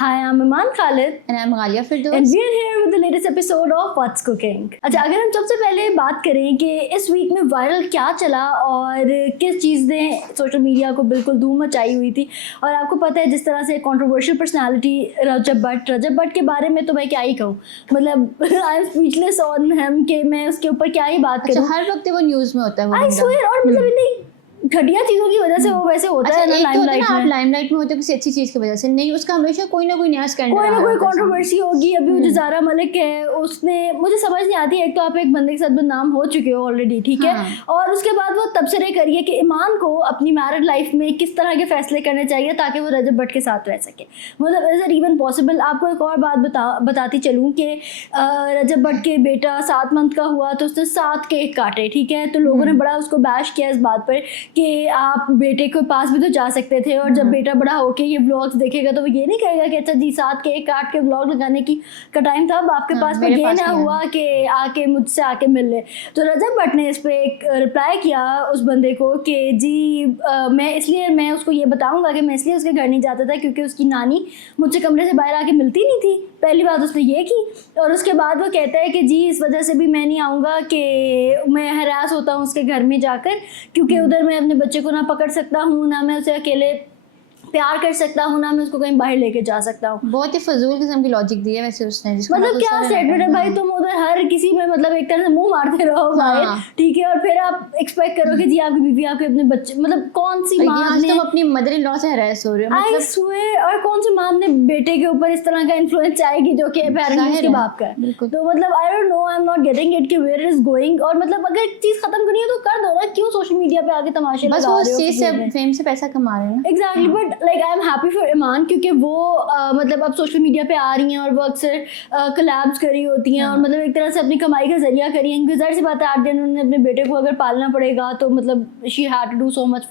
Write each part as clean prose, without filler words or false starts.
Hi, I'm Iman Khalid. And I'm Ghalia Firdaus. And we're here with the latest episode of What's Cooking. अच्छा, अगर हम सबसे पहले बात करें कि इस वीक में वायरल क्या चला और किस चीज़ ने सोशल मीडिया को बिल्कुल धूम मचाई हुई थी, और आपको पता है जिस तरह से कंट्रोवर्शियल पर्सनालिटी रजब भट्ट के बारे में तो मैं क्या ही कहूँ, मतलब I am speechless on him कि मैं उसके ऊपर क्या ही बात करूँ। हर वक्त वो न्यूज़ में होता है वो आई स्वेयर, और मतलब इतनी घटिया चीजों की वजह से वो वैसे होता है ना लाइमलाइट में। आप लाइमलाइट में होते किसी अच्छी चीज की वजह से नहीं, उसका हमेशा कोई ना कोई नया स्कैंडल, कोई ना कोई कंट्रोवर्सी होगी। अभी वो जो ज़ारा मलिक है, उसने, मुझे समझ नहीं आती, एक तो आप एक बंदे के साथ बदनाम हो चुके हो ऑलरेडी, ठीक है, और उसके बाद वो तबसरे करिए कि ईमान को अपनी मैरिड लाइफ में किस तरह के फैसले करने चाहिए ताकि वो रजब भट्ट के साथ रह सके। मतलब इज इट इवन पॉसिबल? आपको एक और बात बताती चलूँ कि रजब भट्ट के बेटा 7 मंथ का हुआ तो उसने 7 केक काटे, ठीक है, तो लोगों ने बड़ा उसको बैश किया इस बात पर कि आप बेटे के पास भी तो जा सकते थे, और जब बेटा बड़ा होके ये व्लॉग्स देखेगा तो वो ये नहीं कहेगा कि अच्छा जी 7 केक काट के व्लॉग लगाने का टाइम था, अब आपके पास में ये ना हुआ कि आके मुझसे आके मिल ले। तो रजब भट्ट ने इस पे एक रिप्लाई किया उस बंदे को कि जी मैं उसको ये बताऊंगा कि मैं इसलिए उसके घर नहीं जाता था क्योंकि उसकी नानी मुझसे कमरे से बाहर आके मिलती नहीं थी। पहली बात उसने ये की, और उसके बाद वो कहता है कि जी इस वजह से भी मैं नहीं आऊँगा कि मैं हरास होता हूँ उसके घर में जाकर, क्योंकि उधर मैं अपने बच्चे को ना पकड़ सकता हूँ, ना मैं उसे अकेले प्यार कर सकता हूँ, ना मैं उसको कहीं बाहर लेके जा सकता हूँ। बहुत ही फजूल किस्म की लॉजिक दी है वैसे उसने, मतलब क्या स्टेटमेंट है भाई, तुम उधर हर किसी में मतलब एक तरह से मुंह मारते रहो भाई, ठीक है, और फिर आप एक्सपेक्ट करो कि जी आपकी बीवी आपके अपने बच्चे, मतलब कौन सी माँ ने, तुम अपनी मदर इन लॉ से हरास हो रहे हो, आई स्वेयर, और कौन सी माँ अपने बेटे के ऊपर इस तरह का इन्फ्लुएंस चाहेगी जो कि अपेरेंटली उसके बाप का है। तो मतलब I don't know, I am not getting it कि वेयर इज गोइंग, और मतलब अगर चीज खत्म करनी है तो कर दो ना, क्यों सोशल मीडिया पे आके तमाशे लगा रहे हो? बस वो चीज से फेम से पैसा कमा रहे हैं ना। Exactly, but like I am happy Iman, क्योंकि वो मतलब अब सोशल मीडिया पे आ रही हैं और वो अक्सर कोलैब्स कर रही होती हैं, और मतलब एक तरह से अपनी कमाई का जरिया करी हैं। ज़ाहिर सी बात है, 8 दिन उन्हें अपने बेटे को अगर पालना पड़ेगा तो मतलब she had to do so much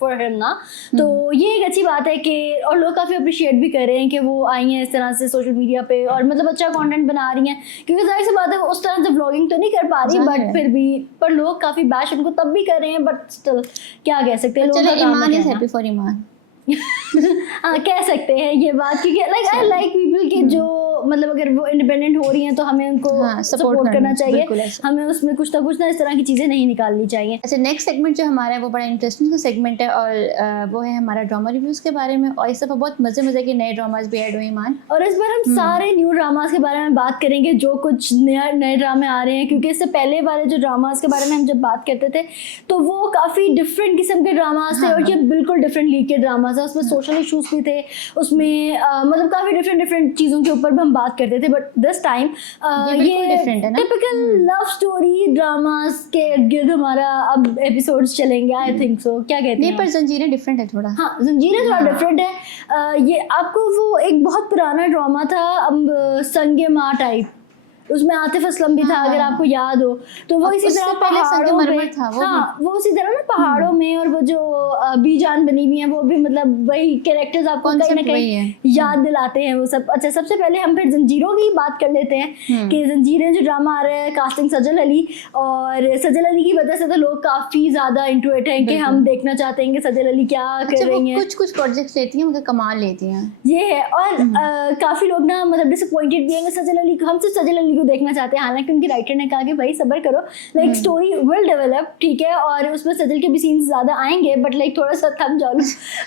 for him ना। तो ये एक अच्छी बात है कि, और लोग काफ़ी अप्रिशिएट भी कर रहे हैं कि वो आई हैं इस तरह से सोशल मीडिया पे और मतलब अच्छा कंटेंट बना रही हैं, क्योंकि जाहिर सी बात है वो उस तरह से व्लॉगिंग तो नहीं कर पा रही, बट फिर भी पर लोग काफ़ी बैश उनको तब भी कर रहे हैं, बट स्टिल क्या कह सकते हैं, चलो ईमान इज हैप्पी फॉर ईमान। हाँ, कह सकते हैं ये बात, क्योंकि लाइक आई लाइक पीपल कि जो मतलब अगर वो इंडिपेंडेंट हो रही हैं तो हमें उनको सपोर्ट करना चाहिए, हमें उसमें कुछ ना इस तरह की चीज़ें नहीं निकालनी चाहिए। अच्छा, नेक्स्ट सेगमेंट जो हमारा है वो बड़ा इंटरेस्टिंग सेगमेंट है, और वो है हमारा ड्रामा रिव्यूज़ के बारे में, और इस दफ़ा बहुत मज़े के नए ड्रामाज भी ऐड हुए ईमान, और इस बार हम सारे न्यू ड्रामास के बारे में बात करेंगे जो कुछ नए ड्रामे आ रहे हैं, क्योंकि इससे पहले वाले जो ड्रामास के बारे में हम जब बात करते थे तो वो काफ़ी डिफरेंट किस्म के ड्रामास थे, और ये बिल्कुल डिफरेंट लीग के ड्रामास है, उसमें सोशल इशूज़ भी थे, उसमें मतलब काफ़ी डिफरेंट चीज़ों के ऊपर भी हम बात करते थे, बट दिस टाइम ये डिफरेंट है ना, टिपिकल लव स्टोरी ड्रामास के गिर्द हमारा अब एपिसोड्स चलेंगे, आई थिंक सो। क्या कहते हैं? नहीं, पर जंजीरें डिफरेंट है थोड़ा। हाँ, जंजीरें थोड़ा डिफरेंट है। ये आपको वो एक बहुत पुराना ड्रामा था अब संगे माँ टाइप, उसमें आतिफ असलम भी था, अगर आपको याद हो, तो वो इसी तरह पहाड़ों में था, वो उसी तरह ना पहाड़ों में, और वो जो बीजान बनी हुई है वो भी मतलब वही कैरेक्टर्स आपको कहीं ना कहीं याद दिलाते हैं वो सब। अच्छा, सबसे पहले हम फिर जंजीरों की बात कर लेते हैं कि जंजीरें जो ड्रामा आ रहा है, कास्टिंग सजल अली, और सजल अली की वजह से तो लोग काफ़ी ज़्यादा इंटू इट हैं कि हम देखना चाहते हैं कि सजल अली क्या कर रही हैं। कुछ प्रोजेक्ट्स लेती हैं मगर कमाल लेती हैं, ये है, और काफ़ी लोग ना मतलब डिसअपॉइंटेड भी हैं सजल अली को, हम सिर्फ सजल अली को देखना चाहते हैं, हालांकि उनकी राइटर ने कहा कि भाई सब्र करो, लाइक स्टोरी विल डेवलप, ठीक है, और उसमें सजल के भी सीन्स ज़्यादा आएंगे, बट लाइक थोड़ा सा थम जाओ।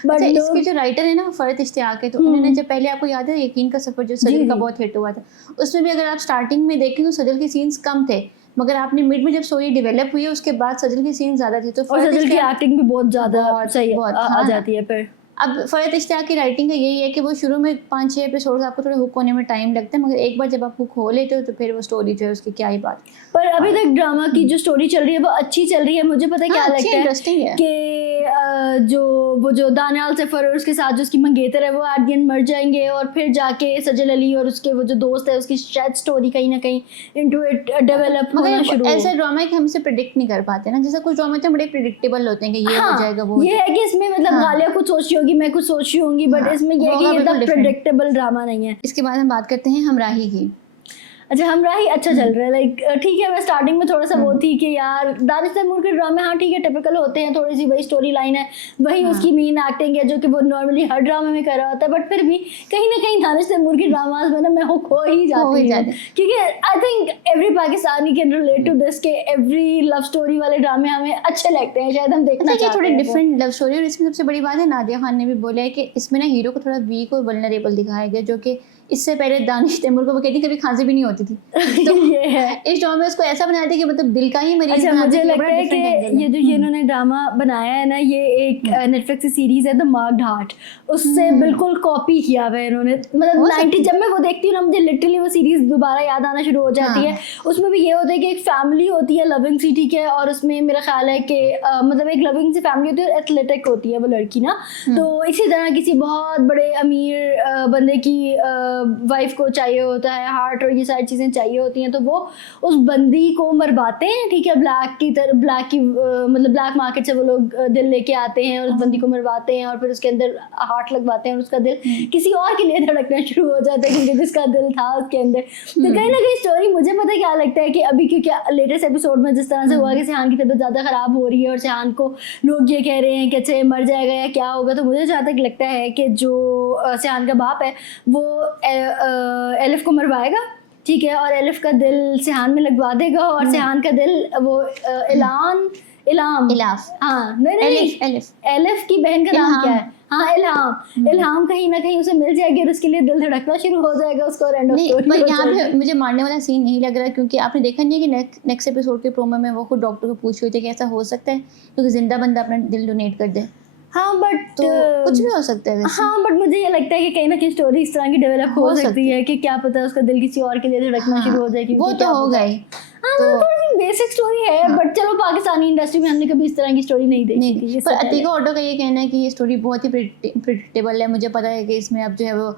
बट इसकी जो राइटर है ना फरहत इश्तियाक है, तो उन्होंने जब पहले आपको याद है यकीन का सफ़र जो सजल का बहुत हिट हुआ था, उसमें भी अगर आप स्टार्टिंग में देखें तो सजल के सीन्स कम थे, मगर आपने मिड में जब स्टोरी डेवलप हुई है उसके बाद सजल के सीन्स ज़्यादा थे, तो सजल की एक्टिंग भी बहुत ज़्यादा सही आ जाती है। फिर अब फरहत इश्तियाक की राइटिंग का यही है कि वो शुरू में 5-6 एपिसोड्स आपको थोड़े हुक होने में टाइम लगता है, मगर एक बार जब आप हुक हो लेते हो तो फिर वो स्टोरी जो है उसकी क्या ही बात। पर अभी तक ड्रामा की जो स्टोरी चल रही है वो अच्छी चल रही है, मुझे पता है क्या लगता है इंटरेस्टिंग है कि जो दानियाल सफर और उसके साथ जो उसकी मंगेतर है वो एट द एंड मर जाएंगे, और फिर जाके सजल अली और उसके वो जो दोस्त है उसकी शायद स्टोरी कहीं ना कहीं इनटू इट डेवलप होना शुरू। ऐसा ड्रामा है कि हम इसे प्रेडिक्ट नहीं कर पाते ना, जैसे कुछ ड्रामा होते हैं बड़े प्रेडिक्टेबल होते हैं कि ये हो जाएगा वो, ये है कि इसमें मतलब गालिया कुछ सोच रही होगी, मैं कुछ सोच रही होंगी, बट इसमें ये है कि ये प्रेडिक्टेबल ड्रामा नहीं है। इसके बाद हम बात करते हैं हमराही की। अच्छा हमरा ही अच्छा चल रहा है, लाइक ठीक है। मैं स्टार्टिंग में थोड़ा सा वो थी कि यार दानिश तैमूर के ड्रामे हाँ ठीक है टिपिकल होते हैं, थोड़ी सी वही स्टोरी लाइन है, वही उसकी मेन एक्टिंग है जो कि वो नॉर्मली हर ड्रामे में कर रहा होता है, बट फिर भी कहीं ना कहीं दानिश तैमूर के ड्रामाज में ना मैं खो ही जाती हूँ, क्योंकि I think every Pakistani can relate to this के एवरी लव स्टोरी वाले ड्रामे हमें अच्छे लगते हैं, शायद हम देखना चाहते हैं। थोड़ी डिफरेंट लव स्टोरी, और इसमें सबसे बड़ी बात है नादिया खान ने भी बोला है कि इसमें ना हीरो को थोड़ा वीक और वल्नरेबल दिखाया गया, जो कि इससे पहले दानिश तैमूर को वो कहती कभी खांसी भी नहीं होती थी तो ये है इस ड्रामा में उसको ऐसा बनाया था कि मतलब दिल का ही मरीज। अच्छा मुझे लगता है कि ये जो इन्होंने ड्रामा बनाया है ना, ये एक नेटफ्लिक्स की सीरीज है द मार्क्ड हार्ट, उससे बिल्कुल कॉपी किया हुआ है इन्होंने। मतलब 90 जब मैं वो देखती हूँ ना मुझे लिटरली वो सीरीज दोबारा याद आना शुरू हो जाती है। उसमें भी ये होता है कि एक फैमिली होती है लविंग सी, ठीक है, और उसमें मेरा ख्याल है कि मतलब एक लविंग सी फैमिली होती है और एथलेटिक होती है वो लड़की ना, तो इसी तरह किसी बहुत बड़े अमीर बंदे की वाइफ को चाहिए होता है हार्ट और ये सारी चीज़ें चाहिए होती हैं, तो वो उस बंदी को मरवाते हैं, ठीक है, ब्लैक की मतलब ब्लैक मार्केट से वो लोग दिल लेके आते हैं और उस बंदी को मरवाते हैं और फिर उसके अंदर हार्ट लगवाते हैं और उसका दिल किसी और के लिए धड़कना शुरू हो जाता है क्योंकि जिसका दिल था उसके अंदर। तो कहीं ना कहीं स्टोरी मुझे पता क्या लगता है कि अभी क्योंकि लेटेस्ट एपिसोड में जिस तरह से हुआ कि सिहान की तबीयत ज़्यादा ख़राब हो रही है और सिहान को लोग ये कह रहे हैं कि अच्छा मर जाएगा या क्या होगा, तो मुझे जहाँ तक लगता है कि जो सिहान का बाप है वो एलिफ को मरवाएगा, ठीक है, और एलिफ का दिल सिहान में लगवा देगा और सिहान का दिल वो एलिफ की बहन का नाम क्या है, हाँ इल्हाम कहीं ना कहीं उसे मिल जाएगी और उसके लिए दिल धड़कना शुरू हो जाएगा उसको। पर यहाँ पे मुझे मारने वाला सीन नहीं लग रहा, क्योंकि आपने देखा नहीं है कि नेक्स्ट एपिसोड के प्रोमो में वो खुद डॉक्टर को पूछ रहे थे कि ऐसा हो सकता है क्योंकि जिंदा बंदा अपना दिल डोनेट कर दे। हाँ बट तो कुछ भी हो सकता है वैसे। हाँ बट मुझे ये लगता है कि कहीं ना कहीं स्टोरी इस तरह की डेवलप हो सकती है कि क्या पता उसका दिल किसी और के लिए धड़कना शुरू हो जाए। वो तो हो गई, हाँ थोड़ी सी बेसिक स्टोरी है, बट चलो पाकिस्तानी इंडस्ट्री में हमने कभी इस तरह की स्टोरी नहीं देखी थी। पर अतीका ऑटो का ये कहना है कि ये स्टोरी बहुत ही प्रिडिक्टेबल है। मुझे पता है कि इसमें अब जो है वो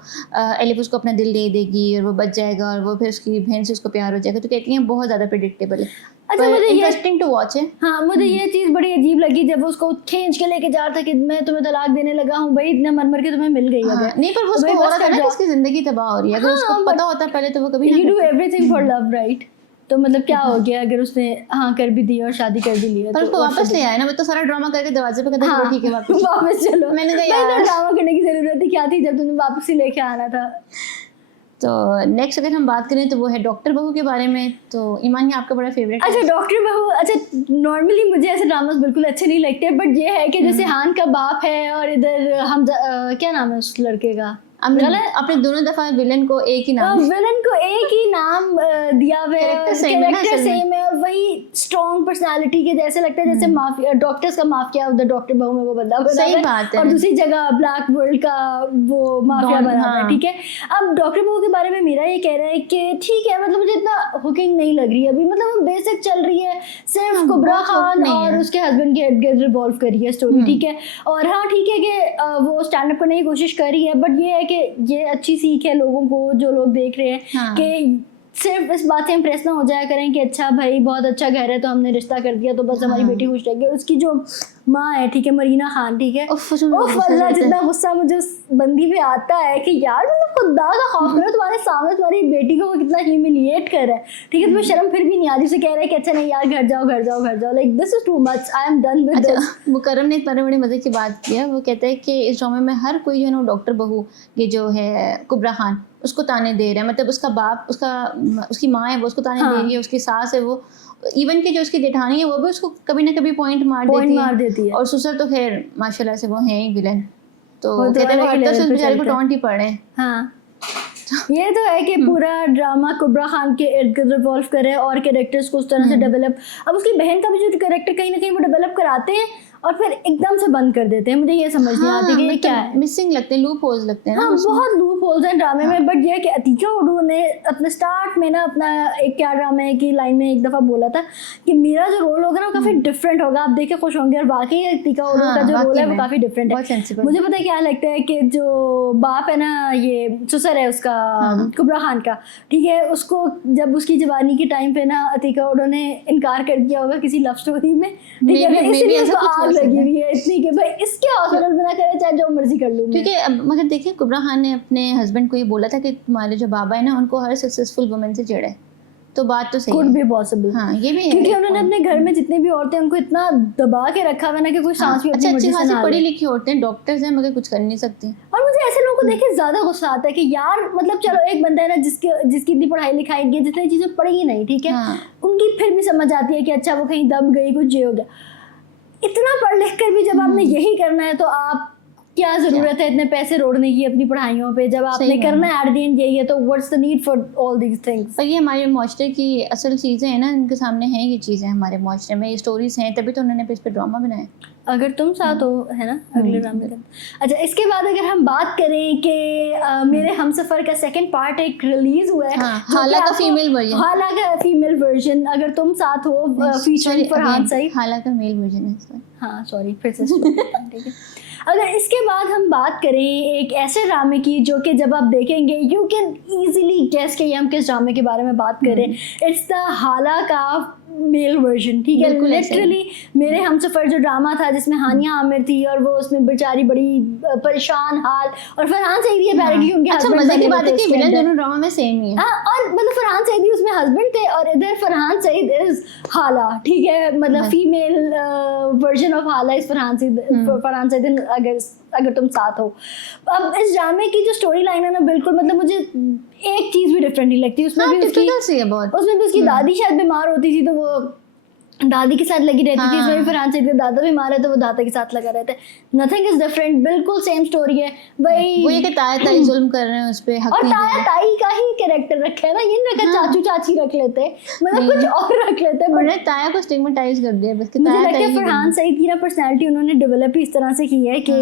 एलिफ उसको अपना दिल दे देगी और वो बच जाएगा और वो फिर उसकी बहन से उसको प्यार हो जाएगा, तो कहती हैं बहुत ज़्यादा प्रिडिक्टेबल है। अच्छा मुझे इंटरेस्टिंग टू वॉच है। हाँ मुझे ये चीज़ बड़ी अजीब लगी जब वो उसको खींच के लेके जा रहा था कि मैं तुम्हें तलाक देने लगा हूँ, भाई इतना मर के तुम्हें मिल गई है। नहीं पर वो उसको हो रहा था ना कि उसकी जिंदगी तबाह हो रही है, अगर उसको पता होता पहले तो वो कभी you do everything for love right, तो मतलब क्या हो गया अगर उसने हाँ कर भी दी और शादी कर भी लिया पर उसको वापस ले आया ना। मैं तो सारा ड्रामा करके दरवाजे पे कहता हूँ ठीक है वापस चलो। मैंने कहा यार ड्रामा करने की जरूरत ही क्या थी जब तुमने वापस ही लेके आना था। तो नेक्स्ट अगर हम बात करें तो वो है डॉक्टर बहू के बारे में। तो ईमान ये आपका बड़ा फेवरेट अच्छा डॉक्टर बहू। अच्छा नॉर्मली मुझे ऐसे ड्रामास बिल्कुल अच्छे नहीं लगते, बट ये है कि जैसे हान का बाप है और इधर हम क्या नाम है उस लड़के का, अपने दोनों दफा विलन को एक ही नाम दिया हुआ है, कैरेक्टर सेम है और वही स्ट्रॉन्ग पर्सनालिटी के जैसे लगता है जैसे माफिया डॉक्टर्स का माफिया उधर डॉक्टर बहू में वो बंदा बना सही बात है, और दूसरी जगह ब्लैक वर्ल्ड का वो माफिया बना हुआ है, ठीक है। अब डॉक्टर बहू के बारे में मेरा ये कह रहा है कि ठीक है, मतलब मुझे इतना हुकिंग नहीं लग रही है अभी, मतलब वो बेसिक चल रही है, सिर्फ कुबरा खान और उसके हस्बैंड के इर्द गिर्द रिवॉल्व कर रही है स्टोरी, ठीक है। और हाँ ठीक है कि वो स्टैंड अप करने की कोशिश कर रही है, बट ये है कि ये अच्छी सीख है लोगों को जो लोग देख रहे हैं कि सिर्फ इस बात से इम्प्रेस ना हो जाया करें कि अच्छा भाई बहुत अच्छा घर है तो हमने रिश्ता कर दिया तो बस हमारी बेटी खुश रहेगी। उसकी जो माँ है, ठीक है, मरीना खान, ठीक है, अल्लाह जितना गुस्सा मुझे उस बंदी पे आता है कि यार मतलब खुदा का खौफ करो, तुम्हारे सामने तुम्हारी बेटी को वो कितना ह्यूमिलिएट कर रहा है, ठीक है, तुम्हें शर्म फिर भी नहीं आ रही, उसे कह रहा है कि अच्छा नहीं यार घर जाओ, like this is too much, I am done with this. Mukarram ने एक बड़े मजे की बात किया, वो कहता है कि इस ड्रामे में हर कोई जो है ना डॉक्टर बहू ये जो है कुबरा खान उसको ताने दे रहा है, मतलब उसका बाप उसकी माँ है वो उसको ताने दे रही है, उसकी सास है वो, इवन कि जो उसकी जेठानी है वो भी उसको कभी ना कभी पॉइंट मार देती है, और ससुर तो खैर माशाल्लाह से वो है ही विलन, तो कहते हैं हर तरफ से उस बेचारे को टॉन्ट ही पड़े। हाँ ये तो है कि पूरा ड्रामा कुबरा खान के इर्द गिर्द रिवॉल्व करे और कैरेक्टर्स को उस तरह से डेवलप, अब उसकी बहन का भी जो कैरेक्टर कहीं ना कहीं वो डेवलप कराते हैं और फिर एकदम से बंद कर देते हैं, मुझे ये समझ नहीं आती कि ये क्या है, मिसिंग लगते हैं, लूप होल्स लगते हैं। हाँ बहुत लूप होल्स हैं ड्रामे में, बट ये है कि अतीका उर्दू ने अपने स्टार्ट में ना अपना एक क्या ड्रामे की लाइन में एक दफ़ा बोला था कि मेरा जो रोल होगा ना वो काफ़ी डिफरेंट होगा, आप देख के खुश होंगे, और बाकी अतीका उर्दू का जो रोल है वो काफ़ी डिफरेंट है। मुझे पता है क्या लगता है कि जो बाप है ना, ये ससुर है उसका कुबरा खान का, ठीक है, उसको जब उसकी जवानी के टाइम पे ना अतीका उर्दू ने इनकार कर दिया होगा किसी लव स्टोरी में, ठीक है, इसलिए उसको आग लगी हुई है इतनी कि भाई इसके हॉस्पिटल में ना करे चाहे जो मर्जी कर लूँ, क्योंकि मगर देखिए कुबरा खान ने अपने हस्बैंड को ये बोला था कि तुम्हारे जो बाबा है ना उनको हर सक्सेसफुल वुमेन से चिढ़ है, तो बात तो सही कुड है। Be possible. हाँ ये भी है, क्योंकि एक उन्होंने point। अपने घर में जितने भी औरतें उनको इतना दबा के रखा हुआ है ना कि कोई सांस भी अपनी अच्छी मर्जी से खासी ना पढ़ी ले। लिखी औरतें डॉक्टर्स हैं मगर कुछ कर नहीं सकती। और मुझे ऐसे लोगों को देख के ज्यादा गुस्सा आता है कि यार मतलब चलो एक बंदा है ना जिसकी इतनी पढ़ाई लिखाई नहीं है, जितनी चीजें पढ़ी नहीं, ठीक है, हाँ। उनकी फिर भी समझ आती है कि अच्छा वो कहीं दब गई, कुछ ये हो गया। इतना पढ़ लिख कर भी जब आपने यही करना है तो आप क्या जरूरत है इतने पैसे रोड़ने की अपनी पढ़ाइयों पे, जब आपने करना है एट द एंड यही है, तो what's the need for all these things. पर ये हमारे मुआशरे की असल चीज़ें हैं ना, इनके सामने हैं ये चीज़ें, हमारे मुआशरे में ये स्टोरीज हैं, तभी तो उन्होंने इस पे ड्रामा बनाया। अगर तुम साथ हो, है ना, अगले ड्रामे का। अच्छा, इसके बाद अगर हम बात करें कि मेरे हमसफर का सेकंड पार्ट एक रिलीज हुआ है, हाँ, हाला का फीमेल वर्जन। हाला का फीमेल वर्जन, अगर तुम साथ हो, फीचरिंग फरहान सईद। हाला का मेल वर्जन है इसका। हाँ सॉरी, फिर से ठीक है। अगर इसके बाद हम बात करें एक ऐसे ड्रामे की जो कि जब आप देखेंगे यू कैन इजीली गेस कि हम किस ड्रामे के बारे में बात करें। इट्स द हाला का मेल वर्जन, ठीक है। लिटरली मेरे हमसफर जो ड्रामा था जिसमें हानिया आमिर थी और वो उसमें बेचारी बड़ी परेशान हाल, और फरहान सईद भी अपेरेंटली उनके अच्छा हस्बैंड मजे की बात है कि विलन दोनों ड्रामा में सेम ही है। हाँ, और मतलब फरहान सईद भी उसमें हस्बैंड थे और इधर फरहान सईद इज हाला, ठीक है, मतलब फीमेल वर्जन ऑफ हाला इज फरहान सईद अगर तुम साथ हो। अब इस ड्रामे की जो स्टोरी लाइन है ना, बिल्कुल मतलब मुझे एक चीज भी डिफरेंट नहीं लगती उसमें। हाँ, भी उसकी बहुत। उसमें भी उसकी दादी शायद बीमार होती थी तो वो दादी के साथ लगी रहती थी। इसमें भी फरहान सईद का दादा बीमार है तो वो दादा के साथ लगा रहता है। नथिंग इज डिफरेंट, बिल्कुल सेम स्टोरी है भाई। वो ये कि ताया ताई जुल्म कर रहे हैं उस पे, हक और नहीं ताया दे ताई का ही कैरेक्टर रखा है ना, ये नहीं रखा चाचू चाची रख लेते, मतलब कुछ और रख लेते। रहे। उन्होंने ताया को स्टिग्मेटाइज कर दिया बस कि मुझे ताया लगता है ताई फरहान सईद की ना पर्सनैलिटी उन्होंने डेवलप ही इस तरह से की है कि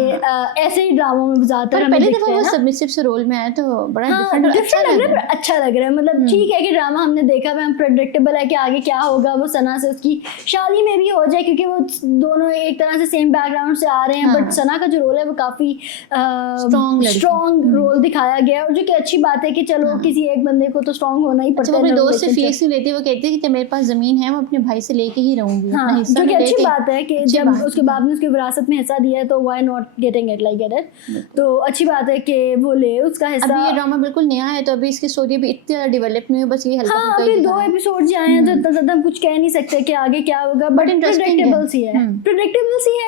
ऐसे ही ड्रामों में ज्यादातर हमें पहली दिखते दफा हैं वो ना। सबमिसिव से रोल में आया तो बड़ा हाँ, डिफरेंट डिफरेंट लग रहा है पर अच्छा लग रहा है। मतलब ठीक है कि ड्रामा हमने देखा है, हम प्रेडिक्टेबल है कि आगे क्या होगा। वो सना से उसकी शादी में भी हो जाए क्योंकि वो दोनों एक तरह से सेम बैकग्राउंड से आ रहे हैं, बट सना का जो रोल है वो काफी स्ट्रॉन्ग रोल दिखाया गया है, और जो कि अच्छी बात है कि चलो किसी एक बंदे को तो स्ट्रॉन्ग होना ही पड़ता है। अपने दोस्त से फीस नहीं लेती, वो कहती है कि मेरे पास जमीन है, मैं अपने भाई से लेके ही रहूंगी। हाँ, जो कि अच्छी बात है कि जब उसके बाप ने उसकी विरासत में हिस्सा दिया है तो why not getting it, like it. तो अच्छी बात है कि वो ले उसका हिस्सा। अभी ये ड्रामा बिल्कुल नया है तो अभी इसकी स्टोरी भी इतनी ज्यादा डेवलप नहीं हुई, बस ये हल्का हाँ, अभी 2 एपिसोड आए हैं तो इतना ज्यादा हम कुछ कह नहीं सकते कि आगे क्या होगा, बट प्रेडिक्टेबल सी है,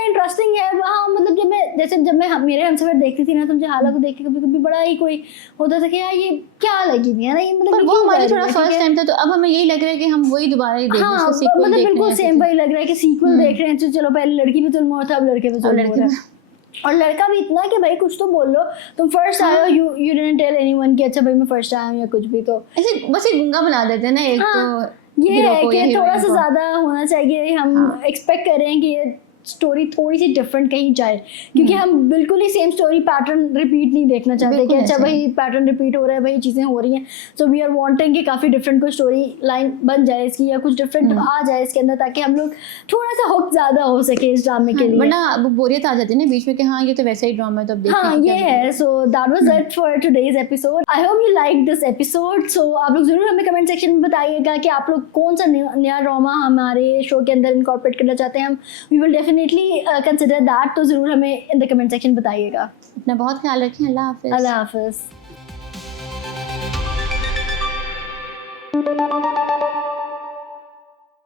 इंटरेस्टिंग है। वहाँ मतलब जब मैं मेरे हमसफर देखती थी ना तो मुझे हाला को देख के कभी कभी बड़ा ही कोई होता था कि यार ये क्या लगी थी, है ना, ये मतलब वो हमारे थोड़ा फर्स्ट टाइम था तो अब हमें यही लग रहा है कि हम वही दोबारा ही देखें। हाँ, मतलब बिल्कुल सेम वही लग रहा है कि सीक्वल देख रहे हैं। तो चलो पहले लड़की पे जुल्म हुआ था, अब लड़के पे जुल्म हो रहा है, और लड़का भी इतना कि भाई कुछ तो बोल लो, तुम फर्स्ट आए हो, यू डिडंट टेल एनीवन कि अच्छा भाई मैं फर्स्ट आया हूँ या कुछ भी। तो ऐसे बस एक गुंगा बना देते हैं ना एक। तो ये है कि थोड़ा सा ज्यादा होना चाहिए। हम एक्सपेक्ट कर रहे हैं कि ये स्टोरी थोड़ी सी डिफरेंट कहीं जाए, क्योंकि हम बिल्कुल ही सेम स्टोरी पैटर्न रिपीट नहीं देखना चाहते कि अच्छा भाई पैटर्न रिपीट हो रहा है, वही चीजें हो रही हैं। सो वी आर वांटिंग कि काफी डिफरेंट कोई स्टोरी लाइन बन जाए इसकी, या कुछ डिफरेंट आ जाए इसके अंदर, ताकि हम लोग थोड़ा सा हुक ज्यादा हो सके इस ड्रामे के लिए। वरना अब बोरियत आ जाती है ना बीच में कि हाँ ये तो वैसा ही ड्रामा है तो अब देखते हैं। हाँ, ये है। So that was it for today's episode. I hope you like this episode. So आप लोग जरूर हमें कमेंट सेक्शन में बताइएगा कि आप लोग कौन सा नया ड्रामा हमारे शो के अंदर इनकॉर्पोरेट करना चाहते हैं। हम we will definitely consider that, तो जरूर हमें इन द कमेंट सेक्शन बताइएगा। अपना बहुत ख्याल रखें। अल्लाह हाफिज। अल्लाह हाफिज।